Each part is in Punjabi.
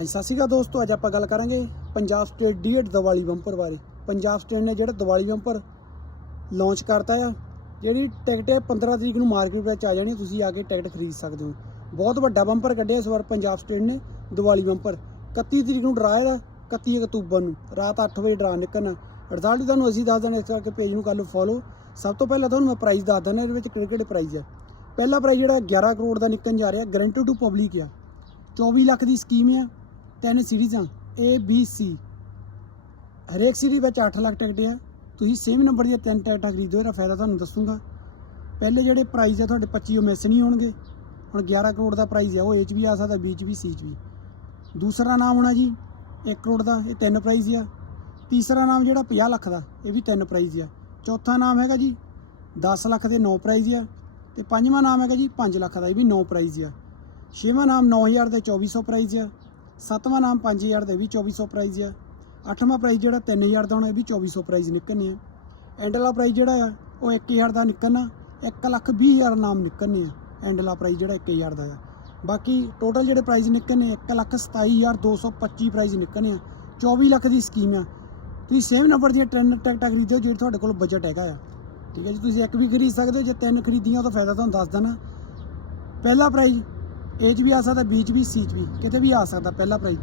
ਹਾਂਜੀ, ਸਤਿ ਸ਼੍ਰੀ ਅਕਾਲ ਦੋਸਤੋ, ਅੱਜ ਆਪਾਂ ਗੱਲ ਕਰਾਂਗੇ Punjab state dear Diwali bumper ਬਾਰੇ। ਪੰਜਾਬ ਸਟੇਟ ਨੇ ਜਿਹੜਾ ਦੀਵਾਲੀ ਬੰਪਰ ਲਾਂਚ ਕਰਤਾ ਆ, ਜਿਹੜੀ ਟਿਕਟ ਹੈ 15 ਤਰੀਕ ਨੂੰ ਮਾਰਕੀਟ ਵਿੱਚ ਆ ਜਾਣੀ, ਤੁਸੀਂ ਆ ਕੇ ਟਿਕਟ ਖਰੀਦ ਸਕਦੇ ਹੋ। ਬਹੁਤ ਵੱਡਾ ਬੰਪਰ ਕੱਢਿਆ ਇਸ ਵਾਰ ਪੰਜਾਬ ਸਟੇਟ ਨੇ ਦੀਵਾਲੀ ਬੰਪਰ। 31 ਤਰੀਕ ਨੂੰ ਡਰਾ ਹੈ 31 ਅਕਤੂਬਰ ਨੂੰ, ਰਾਤ 8 ਵਜੇ ਡਰਾ ਨਿਕਲਣਾ। ਰਿਜ਼ਲਟ ਤੁਹਾਨੂੰ ਅਸੀਂ ਦੱਸ ਦੇਣਾ ਇਸ ਕਰਕੇ ਪੇਜ ਨੂੰ ਕਰ ਲਓ ਫੋਲੋ ਸਭ ਤੋਂ ਪਹਿਲਾਂ ਤੁਹਾਨੂੰ ਮੈਂ ਪ੍ਰਾਈਜ਼ ਦੱਸ ਦਿੰਦਾ ਇਹਦੇ ਵਿੱਚ ਕਿਹੜੇ ਕਿਹੜੇ ਪ੍ਰਾਈਸ ਆ। ਪਹਿਲਾ ਪ੍ਰਾਈਜ਼ ਜਿਹੜਾ 11 ਕਰੋੜ ਦਾ ਨਿਕਲਣ ਜਾ ਰਿਹਾ ਗਰੰਟੀ ਟੂ ਪਬਲਿਕ ਆ। 24 ਲੱਖ ਦੀ ਸਕੀਮ ਆ। ਤਿੰਨ ਸੀਰੀਜ਼ਾਂ, A ਬੀ ਸੀ ਹਰੇਕ ਸੀਰੀਜ਼ ਵਿੱਚ 8 ਲੱਖ ਟਿਕਟ ਆ। ਤੁਸੀਂ ਸੇਮ ਨੰਬਰ ਦੀਆਂ ਤਿੰਨ ਟਿਕਟਾਂ ਖਰੀਦੋ, ਇਹਦਾ ਫਾਇਦਾ ਤੁਹਾਨੂੰ ਦੱਸੂਗਾ। ਪਹਿਲੇ ਜਿਹੜੇ ਪ੍ਰਾਈਜ਼ ਆ, ਤੁਹਾਡੇ 25 ਉਹ ਮਿਸ ਨਹੀਂ ਹੋਣਗੇ। ਹੁਣ 11 ਕਰੋੜ ਦਾ ਪ੍ਰਾਈਜ਼ ਆ, ਉਹ A 'ਚ ਵੀ ਆ ਸਕਦਾ, B 'ਚ ਵੀ ਸੀ 'ਚ ਵੀ। ਦੂਸਰਾ ਨਾਮ ਹੋਣਾ ਜੀ 1 ਕਰੋੜ ਦਾ, ਇਹ ਤਿੰਨ ਪ੍ਰਾਈਜ਼ ਆ। ਤੀਸਰਾ ਨਾਮ ਜਿਹੜਾ 50 ਲੱਖ ਦਾ, ਇਹ ਵੀ ਤਿੰਨ ਪ੍ਰਾਈਜ਼ ਆ। ਚੌਥਾ ਨਾਮ ਹੈਗਾ ਜੀ 10 ਲੱਖ ਦੇ 9 ਪ੍ਰਾਈਜ਼ ਆ। ਤੇ ਪੰਜਵਾਂ ਨਾਮ ਹੈਗਾ ਜੀ 5 ਲੱਖ ਦਾ, ਇਹ ਵੀ 9 ਪ੍ਰਾਈਜ਼ ਆ। ਛੇਵਾਂ ਨਾਮ 9000 ਦੇ 2400 ਪ੍ਰਾਈਜ਼ ਆ। ਸੱਤਵਾਂ ਨਾਮ 5000 ਦੇ ਵੀ 2400 ਪ੍ਰਾਈਜ਼ ਆ। ਅੱਠਵਾਂ ਪ੍ਰਾਈਜ਼ ਜਿਹੜਾ 3000 ਦਾ ਹੋਣਾ, ਇਹ ਵੀ 2400 ਪ੍ਰਾਈਜ਼ ਨਿਕਲਣੇ ਆ। ਐਂਡਲਾ ਪ੍ਰਾਈਜ਼ ਜਿਹੜਾ ਆ, ਉਹ 1000 ਦਾ ਨਿਕਲਣਾ 1 ਲੱਖ 20000 ਨਾਮ ਨਿਕਲਣੇ ਆ। ਐਂਡਲਾ ਪ੍ਰਾਈਜ਼ ਪ੍ਰਾਈਸ ਜਿਹੜਾ 1000 ਦਾ ਆ। ਬਾਕੀ ਟੋਟਲ ਜਿਹੜੇ ਪ੍ਰਾਈਜ਼ ਨਿਕਲਣੇ 1 ਲੱਖ 27225 ਪ੍ਰਾਈਜ਼ ਨਿਕਲਣੇ ਆ। 24 ਲੱਖ ਦੀ ਸਕੀਮ ਆ। ਤੁਸੀਂ ਸੇਮ ਨੰਬਰ ਦੀਆਂ ਟ੍ਰੇਨ ਟਿਕਟਾਂ ਖਰੀਦੋ ਜਿਹੜੇ ਤੁਹਾਡੇ ਕੋਲ ਬਜਟ ਹੈਗਾ ਆ। ਠੀਕ ਹੈ ਜੀ, ਤੁਸੀਂ ਇੱਕ ਵੀ ਖਰੀਦ ਸਕਦੇ ਹੋ, ਜੇ ਤਿੰਨ ਖਰੀਦੀਆਂ ਤਾਂ ਫਾਇਦਾ ਤੁਹਾਨੂੰ ਦੱਸ ਦੇਣਾ। ਪਹਿਲਾ ਪ੍ਰਾਈਜ਼ ਏ 'ਚ ਵੀ ਆ ਸਕਦਾ ਬੀ 'ਚ ਵੀ ਸੀ 'ਚ ਵੀ, ਕਿਤੇ ਵੀ ਆ ਸਕਦਾ ਪਹਿਲਾ ਪ੍ਰਾਈਜ਼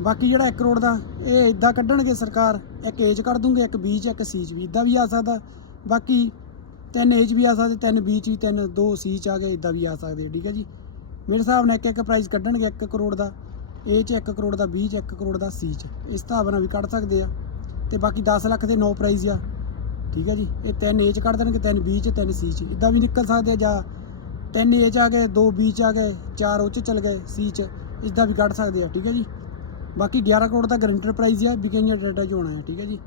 ਬਾਕੀ ਜਿਹੜਾ 1 ਕਰੋੜ ਦਾ, ਇਹ ਇਦਾਂ ਕੱਢਣਗੇ ਸਰਕਾਰ, ਇੱਕ ਏ 'ਚ ਕੱਢ ਦੂੰਗੇ, ਇੱਕ ਬੀ 'ਚ, ਇੱਕ ਸੀ 'ਚ ਵੀ ਇਦਾਂ ਵੀ ਆ ਸਕਦਾ। ਬਾਕੀ ਤਿੰਨ ਏ 'ਚ ਵੀ ਆ ਸਕਦੇ, ਤਿੰਨ ਬੀ 'ਚ ਵੀ, ਤਿੰਨ, ਦੋ ਸੀ 'ਚ ਆ ਗਏ ਇਦਾਂ ਵੀ ਆ ਸਕਦੇ, ਠੀਕ ਹੈ ਜੀ। ਮੇਰੇ ਹਿਸਾਬ ਨਾਲ ਇੱਕ ਇੱਕ ਪ੍ਰਾਈਜ਼ ਕੱਢਣਗੇ 1 ਕਰੋੜ ਦਾ ਏ 'ਚ 1 ਕਰੋੜ ਦਾ ਬੀ 'ਚ 1 ਕਰੋੜ ਦਾ ਸੀ 'ਚ, ਇਸ ਹਿਸਾਬ ਨਾਲ ਵੀ ਕੱਢ ਸਕਦੇ ਆ। ਤੇ ਬਾਕੀ 10 ਲੱਖ ਦੇ 9 ਪ੍ਰਾਈਜ਼ ਆ, ਠੀਕ ਹੈ ਜੀ। ਇਹ ਤਿੰਨ ਏ 'ਚ ਕੱਢ ਦੇਣਗੇ, ਤਿੰਨ ਬੀ 'ਚ, ਤਿੰਨ ਸੀ 'ਚ ਇਦਾਂ ਵੀ ਨਿਕਲ ਸਕਦੇ ਆ ਜਾਂ ਤਿੰਨ ਏ 'ਚ ਆ ਗਏ, ਦੋ ਬੀ 'ਚ ਆ ਗਏ, ਚਾਰ ਉਹ 'ਚ ਚਲ ਗਏ ਸੀ 'ਚ। ਇਸ ਦਾ ਵੀ ਕੱਢ ਸਕਦੇ ਆ, ਠੀਕ ਹੈ ਜੀ? ਬਾਕੀ 11 ਕਰੋੜ ਦਾ ਗਰੰਟਰ ਪ੍ਰਾਈਜ਼ ਆ ਵਿਕੇਂਜਰ ਡਾਟਾ 'ਚ ਹੋਣਾ ਹੈ, ਠੀਕ ਹੈ ਜੀ?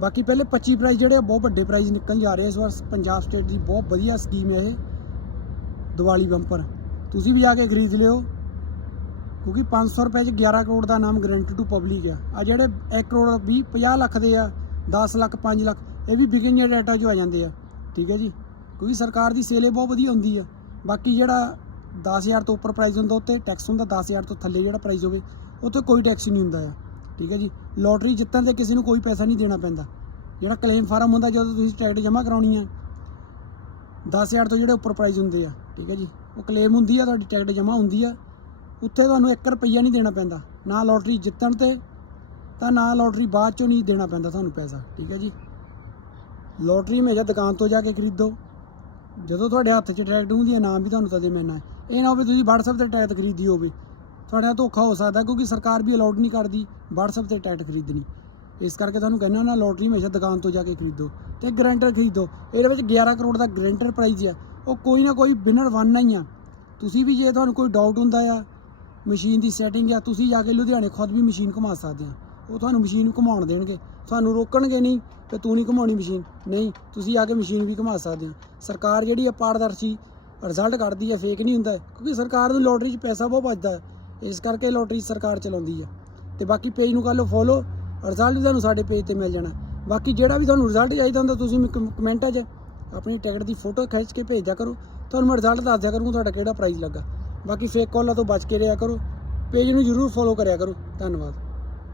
ਬਾਕੀ ਪਹਿਲੇ 25 ਪ੍ਰਾਈਜ਼ ਜਿਹੜੇ ਆ, ਬਹੁਤ ਵੱਡੇ ਪ੍ਰਾਈਜ਼ ਨਿਕਲ ਜਾ ਰਹੇ ਇਸ ਵਾਰ। ਪੰਜਾਬ ਸਟੇਟ ਦੀ ਬਹੁਤ ਵਧੀਆ ਸਕੀਮ ਹੈ ਇਹ, ਦੀਵਾਲੀ ਬੰਪਰ ਤੁਸੀਂ ਵੀ ਆ ਕੇ ਖਰੀਦ ਲਿਓ, ਕਿਉਂਕਿ 500 ਰੁਪਏ 'ਚ 11 ਕਰੋੜ ਦਾ ਨਾਮ ਗਰੰਟੀ ਟੂ ਪਬਲਿਕ ਆ। ਆ ਜਿਹੜੇ 1 ਕਰੋੜ 20 50 ਲੱਖ ਦੇ ਆ 10 ਲੱਖ 5 ਲੱਖ, ਇਹ ਵੀ ਬਿਗਿਨਰ ਡਾਟਾ 'ਚ ਆ ਜਾਂਦੇ ਆ, ਠੀਕ ਹੈ ਜੀ? ਕਿਉਂਕਿ ਸਰਕਾਰ ਦੀ ਸੇਲੇ ਬਹੁਤ ਵਧੀਆ ਹੁੰਦੀ ਆ। ਬਾਕੀ ਜਿਹੜਾ 10000 ਤੋਂ ਉੱਪਰ ਪ੍ਰਾਈਜ਼ ਹੁੰਦਾ ਉੱਤੇ ਟੈਕਸ ਹੁੰਦਾ 10000 ਤੋਂ ਥੱਲੇ ਜਿਹੜਾ ਪ੍ਰਾਈਜ਼ ਹੋਵੇ ਉੱਤੇ ਕੋਈ ਟੈਕਸ ਨਹੀਂ ਹੁੰਦਾ ਆ। ਠੀਕ ਹੈ ਜੀ? ਲੋਟਰੀ ਜਿੱਤਣ ਤੇ ਕਿਸੇ ਨੂੰ ਕੋਈ ਪੈਸਾ ਨਹੀਂ ਦੇਣਾ ਪੈਂਦਾ। ਜਿਹੜਾ ਕਲੇਮ ਫਾਰਮ ਹੁੰਦਾ, ਜਦੋਂ ਤੁਸੀਂ ਟਿਕਟ ਜਮ੍ਹਾਂ ਕਰਾਉਣੀ ਆ 10000 ਤੋਂ ਜਿਹੜੇ ਉੱਪਰ ਪ੍ਰਾਈਜ਼ ਹੁੰਦੇ ਆ, ਠੀਕ ਹੈ ਜੀ? ਉਹ ਕਲੇਮ ਹੁੰਦੀ ਆ, ਤੁਹਾਡੀ ਟਿਕਟ ਜਮ੍ਹਾਂ ਹੁੰਦੀ ਆ, ਉੱਥੇ ਤੁਹਾਨੂੰ 1 ਰੁਪਈਆ ਨਹੀਂ ਦੇਣਾ ਪੈਂਦਾ। ਨਾ ਲੋਟਰੀ ਜਿੱਤਣ ਤੇ, ਤਾਂ ਨਾ ਲੋਟਰੀ ਬਾਅਦ ਚੋਂ ਨਹੀਂ ਦੇਣਾ ਪੈਂਦਾ ਤੁਹਾਨੂੰ ਪੈਸਾ, ਠੀਕ ਹੈ ਜੀ? ਲੋਟਰੀ ਹਮੇਸ਼ਾ ਦੁਕਾਨ ਤੋਂ ਜਾ ਕੇ ਖਰੀਦੋ। ਜਦੋਂ ਤੁਹਾਡੇ ਹੱਥ 'ਚ ਟਿਕਟ ਹੁੰਦੀ ਹੈ, ਨਾਮ ਵੀ ਤੁਹਾਨੂੰ ਤਦੇ ਮਿਲਣਾ ਇਹ ਨਾ ਹੋਵੇ ਤੁਸੀਂ WhatsApp ਤੇ ਟਿਕਟ ਖਰੀਦੀ ਹੋਵੇ। ਤੁਹਾਡੇ ਨਾਲ ਧੋਖਾ ਹੋ ਸਕਦਾ ਕਿਉਂਕਿ ਸਰਕਾਰ ਵੀ ਅਲਾਉਡ ਨਹੀਂ ਕਰਦੀ WhatsApp ਤੇ ਟਿਕਟ ਖਰੀਦਣੀ। ਇਸ ਕਰਕੇ ਤੁਹਾਨੂੰ ਕਹਿੰਦਾ ਨਾ ਲੋਟਰੀ ਹਮੇਸ਼ਾ ਦੁਕਾਨ ਤੋਂ ਜਾ ਕੇ ਖਰੀਦੋ ਤੇ ਗਰੰਟਰ ਖਰੀਦੋ। ਇਹਦੇ ਵਿੱਚ 11 ਕਰੋੜ ਦਾ ਗਰੰਟਰ ਪ੍ਰਾਈਜ਼ ਆ। ਉਹ ਕੋਈ ਨਾ ਕੋਈ ਵਿਨਰ ਬਣਨਾ ਹੀ ਆ। ਤੁਸੀਂ ਵੀ ਜੇ ਤੁਹਾਨੂੰ ਕੋਈ ਡਾਊਟ ਹੁੰਦਾ ਆ ਮਸ਼ੀਨ ਦੀ ਸੈਟਿੰਗ ਆ, ਤੁਸੀਂ ਜਾ ਕੇ ਲੁਧਿਆਣੇ ਖੁਦ ਵੀ ਮਸ਼ੀਨ ਘੁਮਾ ਸਕਦੇ ਆ। ਉਹ ਤੁਹਾਨੂੰ ਮਸ਼ੀਨ ਘੁਮਾਉਣ ਦੇਣਗੇ। ਤੁਹਾਨੂੰ ਰੋਕਣਗੇ ਨਹੀਂ ਕਿ ਤੂੰ ਨਹੀਂ ਘੁਮਾਉਣੀ ਮਸ਼ੀਨ। ਨਹੀਂ, ਤੁਸੀਂ ਆ ਕੇ ਮਸ਼ੀਨ ਵੀ ਘੁਮਾ ਸਕਦੇ ਹੋ। ਸਰਕਾਰ ਜਿਹੜੀ ਆ ਪਾਰਦਰਸ਼ੀ ਰਿਜ਼ਲਟ ਕੱਢਦੀ ਆ ਫੇਕ ਨਹੀਂ ਹੁੰਦਾ। ਕਿਉਂਕਿ ਸਰਕਾਰ ਨੂੰ ਲੋਟਰੀ 'ਚ ਪੈਸਾ ਬਹੁਤ ਵੱਜਦਾ ਇਸ ਕਰਕੇ ਲੋਟਰੀ ਸਰਕਾਰ ਚਲਾਉਂਦੀ ਆ। ਤੇ ਬਾਕੀ ਪੇਜ ਨੂੰ ਕਰ ਲਓ ਫੋਲੋ ਰਿਜ਼ਲਟ ਤੁਹਾਨੂੰ ਸਾਡੇ ਪੇਜ ਤੇ ਮਿਲ ਜਾਣਾ। ਬਾਕੀ ਜਿਹੜਾ ਵੀ ਤੁਹਾਨੂੰ ਰਿਜ਼ਲਟ ਚਾਹੀਦਾ ਹੁੰਦਾ, ਤੁਸੀਂ ਮੈਨੂੰ ਕਮੈਂਟਾਂ 'ਚ ਆਪਣੀ ਟਿਕਟ ਦੀ ਫੋਟੋ ਖਿੱਚ ਕੇ ਭੇਜ ਕਰੋ। ਤੁਹਾਨੂੰ ਮੈਂ ਰਿਜ਼ਲਟ ਦੱਸ ਦਿਆ ਕਰੂੰਗਾ ਤੁਹਾਡਾ ਕਿਹੜਾ ਪ੍ਰਾਈਜ਼ ਲੱਗਾ। ਬਾਕੀ ਫੇਕ ਕਾਲਾਂ ਤੋਂ ਬਚ ਕੇ ਰਿਹਾ ਕਰੋ। ਪੇਜ ਨੂੰ ਜਰੂਰ ਫੋਲੋ ਕਰਿਆ ਕਰੋ। ਧੰਨਵਾਦ।